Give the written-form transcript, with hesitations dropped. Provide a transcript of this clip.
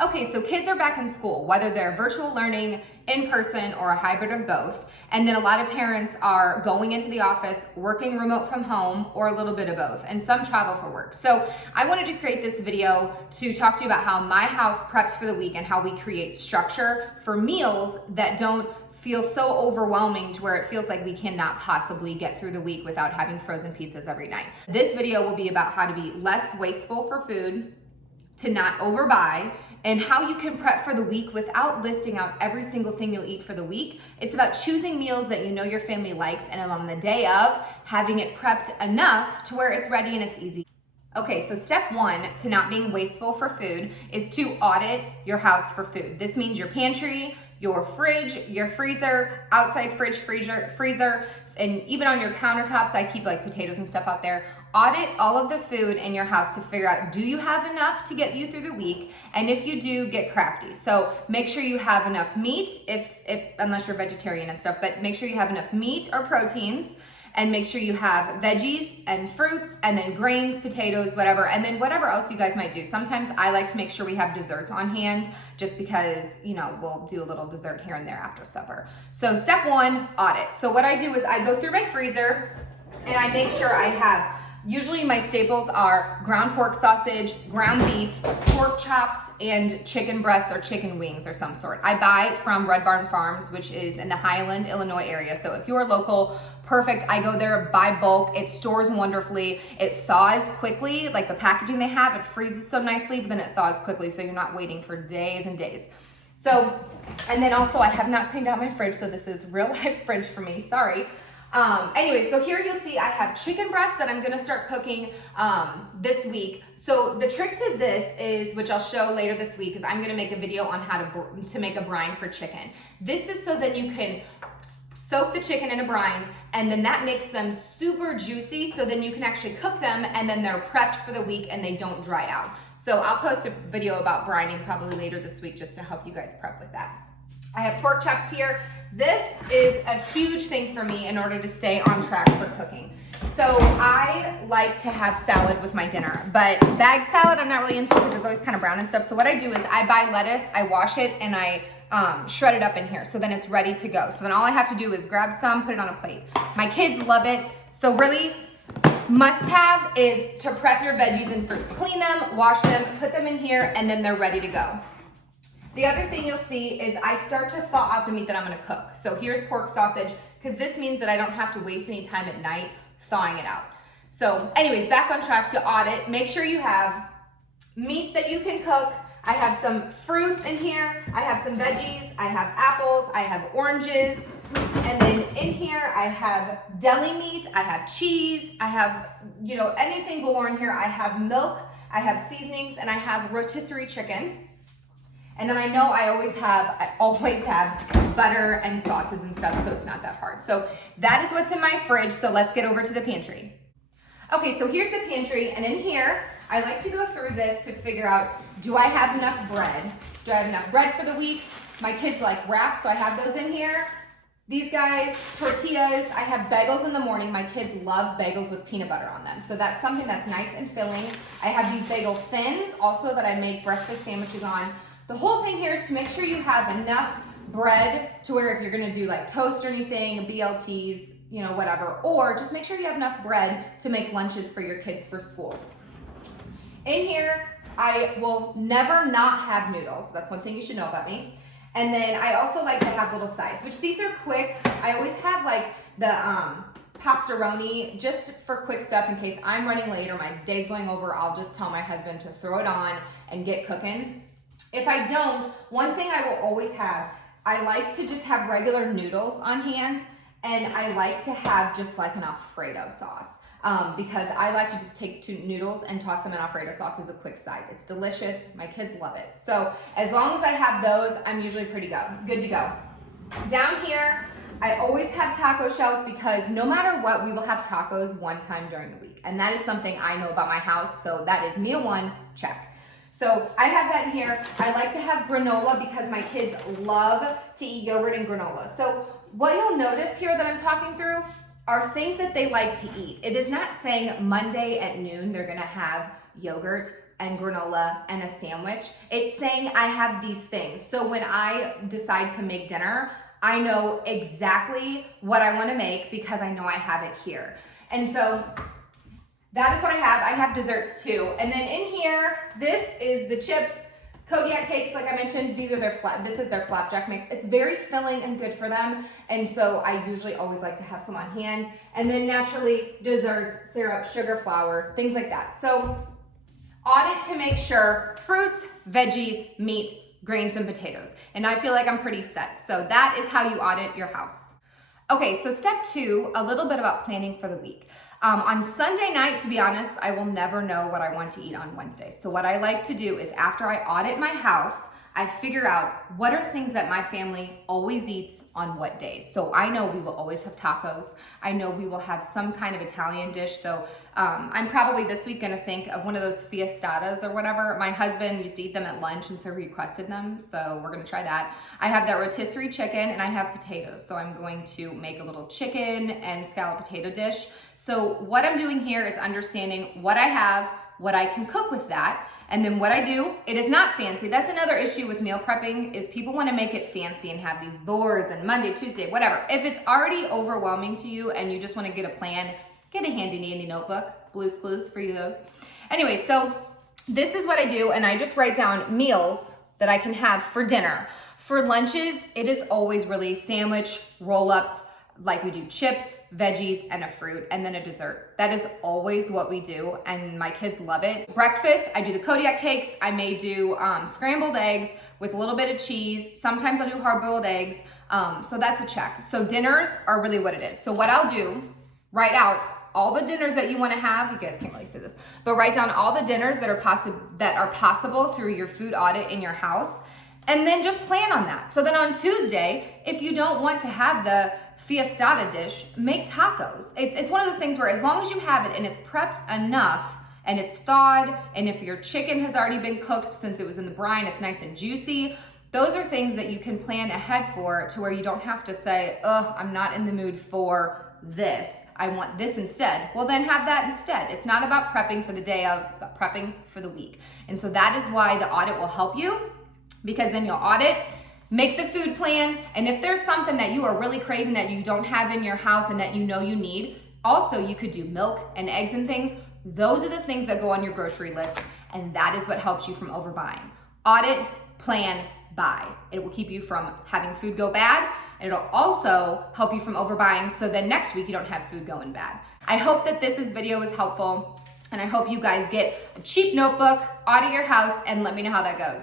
Okay, so kids are back in school, whether they're virtual learning, in person, or a hybrid of both. And then a lot of parents are going into the office, working remote from home, or a little bit of both, and some travel for work. So I wanted to create this video to talk to you about how my house preps for the week and how we create structure for meals that don't feel so overwhelming to where it feels like we cannot possibly get through the week without having frozen pizzas every night. This video will be about how to be less wasteful for food, to not overbuy, and how you can prep for the week without listing out every single thing you'll eat for the week. It's about choosing meals that you know your family likes, and on the day of, having it prepped enough to where it's ready and it's easy. Okay, so step one to not being wasteful for food is to audit your house for food. This means your pantry, your fridge, your freezer, outside fridge, freezer, and even on your countertops. I keep like potatoes and stuff out there. Audit all of the food in your house to figure out, do you have enough to get you through the week? And if you do, get crafty. So make sure you have enough meat, if unless you're vegetarian and stuff, but make sure you have enough meat or proteins, and make sure you have veggies and fruits, and then grains, potatoes, whatever, and then whatever else you guys might do. Sometimes I like to make sure we have desserts on hand, just because, you know, we'll do a little dessert here and there after supper. So step one, audit. So what I do is I go through my freezer and I make sure I have, usually my staples are ground pork sausage, ground beef, pork chops, and chicken breasts or chicken wings or some sort. I buy from Red Barn Farms, which is in the Highland, Illinois area. So if you're local, perfect. I go there, buy bulk. It stores wonderfully. It thaws quickly. Like the packaging they have, it freezes so nicely, but then it thaws quickly, so you're not waiting for days and days. So, and then also I have not cleaned out my fridge, so this is real life fridge for me, sorry. Anyway, so here you'll see I have chicken breasts that I'm gonna start cooking this week. So the trick to this is, which I'll show later this week, is I'm gonna make a video on how to make a brine for chicken. This is so that you can soak the chicken in a brine, and then that makes them super juicy, so then you can actually cook them, and then they're prepped for the week and they don't dry out. So I'll post a video about brining probably later this week just to help you guys prep with that. I have pork chops here. This is a huge thing for me in order to stay on track for cooking. So I like to have salad with my dinner, but bag salad I'm not really into because it's always kind of brown and stuff. So what I do is I buy lettuce, I wash it, and I shred it up in here, so then it's ready to go. So then all I have to do is grab some, put it on a plate. My kids love it, so really must have is to prep your veggies and fruits. Clean them, wash them, put them in here, and then they're ready to go. The other thing you'll see is I start to thaw out the meat that I'm gonna cook. So here's pork sausage, because this means that I don't have to waste any time at night thawing it out. So anyways, back on track to audit. Make sure you have meat that you can cook. I have some fruits in here. I have some veggies. I have apples. I have oranges. And then in here, I have deli meat. I have cheese. I have, you know, anything galore in here. I have milk. I have seasonings, and I have rotisserie chicken. And then I know I always have butter and sauces and stuff, so it's not that hard. So that is what's in my fridge, so let's get over to the pantry. Okay, so here's the pantry, and in here, I like to go through this to figure out, do I have enough bread? Do I have enough bread for the week? My kids like wraps, so I have those in here. These guys, tortillas, I have bagels in the morning. My kids love bagels with peanut butter on them, so that's something that's nice and filling. I have these bagel thins also that I make breakfast sandwiches on. The whole thing here is to make sure you have enough bread to where if you're gonna do like toast or anything, BLTs, you know, whatever, or just make sure you have enough bread to make lunches for your kids for school. In here, I will never not have noodles. That's one thing you should know about me. And then I also like to have little sides, which these are quick. I always have like the pastaroni just for quick stuff in case I'm running late or my day's going over. I'll just tell my husband to throw it on and get cooking. If I don't, one thing I will always have, I like to just have regular noodles on hand, and I like to have just like an Alfredo sauce because I like to just take 2 noodles and toss them in Alfredo sauce as a quick side. It's delicious. My kids love it. So as long as I have those, I'm usually good to go. Down here, I always have taco shells because no matter what, we will have tacos one time during the week. And that is something I know about my house. So that is meal 1, check. So I have that in here. I like to have granola because my kids love to eat yogurt and granola. So what you'll notice here that I'm talking through are things that they like to eat. It is not saying Monday at noon they're gonna have yogurt and granola and a sandwich. It's saying I have these things. So when I decide to make dinner, I know exactly what I want to make because I know I have it here. And so that is what I have. I have desserts too. And then in here, this is the chips, Kodiak cakes, like I mentioned. These are this is their flapjack mix. It's very filling and good for them. And so I usually always like to have some on hand. And then naturally, desserts, syrup, sugar, flour, things like that. So audit to make sure fruits, veggies, meat, grains, and potatoes. And I feel like I'm pretty set. So that is how you audit your house. Okay, so step 2, a little bit about planning for the week. On Sunday night, to be honest, I will never know what I want to eat on Wednesday. So what I like to do is after I audit my house, I figure out what are things that my family always eats on what days. So I know we will always have tacos. I know we will have some kind of Italian dish. So I'm probably this week gonna think of one of those fiestadas or whatever. My husband used to eat them at lunch and so requested them. So we're gonna try that. I have that rotisserie chicken and I have potatoes. So I'm going to make a little chicken and scallop potato dish. So what I'm doing here is understanding what I have, what I can cook with that. And then what I do, it is not fancy. That's another issue with meal prepping is people want to make it fancy and have these boards and Monday, Tuesday, whatever. If it's already overwhelming to you and you just want to get a plan, get a handy dandy notebook, Blue's Clues for you those. Anyway, so this is what I do and I just write down meals that I can have for dinner. For lunches, it is always really sandwich, roll-ups, like we do chips, veggies, and a fruit, and then a dessert. That is always what we do, and my kids love it. Breakfast, I do the Kodiak cakes. I may do scrambled eggs with a little bit of cheese. Sometimes I'll do hard-boiled eggs, so that's a check. So dinners are really what it is. So what I'll do, write out all the dinners that you want to have. You guys can't really see this, but write down all the dinners that are possible through your food audit in your house, and then just plan on that. So then on Tuesday, if you don't want to have the fiestada dish, make tacos. It's one of those things where as long as you have it and it's prepped enough and it's thawed, and if your chicken has already been cooked since it was in the brine, it's nice and juicy. Those are things that you can plan ahead for to where you don't have to say, oh, I'm not in the mood for this. I want this instead. Well, then have that instead. It's not about prepping for the day of, it's about prepping for the week. And so that is why the audit will help you, because then you'll audit, make the food plan, and if there's something that you are really craving that you don't have in your house and that you know you need, also you could do milk and eggs and things. Those are the things that go on your grocery list, and that is what helps you from overbuying. Audit, plan, buy. It will keep you from having food go bad, and it'll also help you from overbuying so then next week you don't have food going bad. I hope that this video was helpful, and I hope you guys get a cheap notebook, audit your house, and let me know how that goes.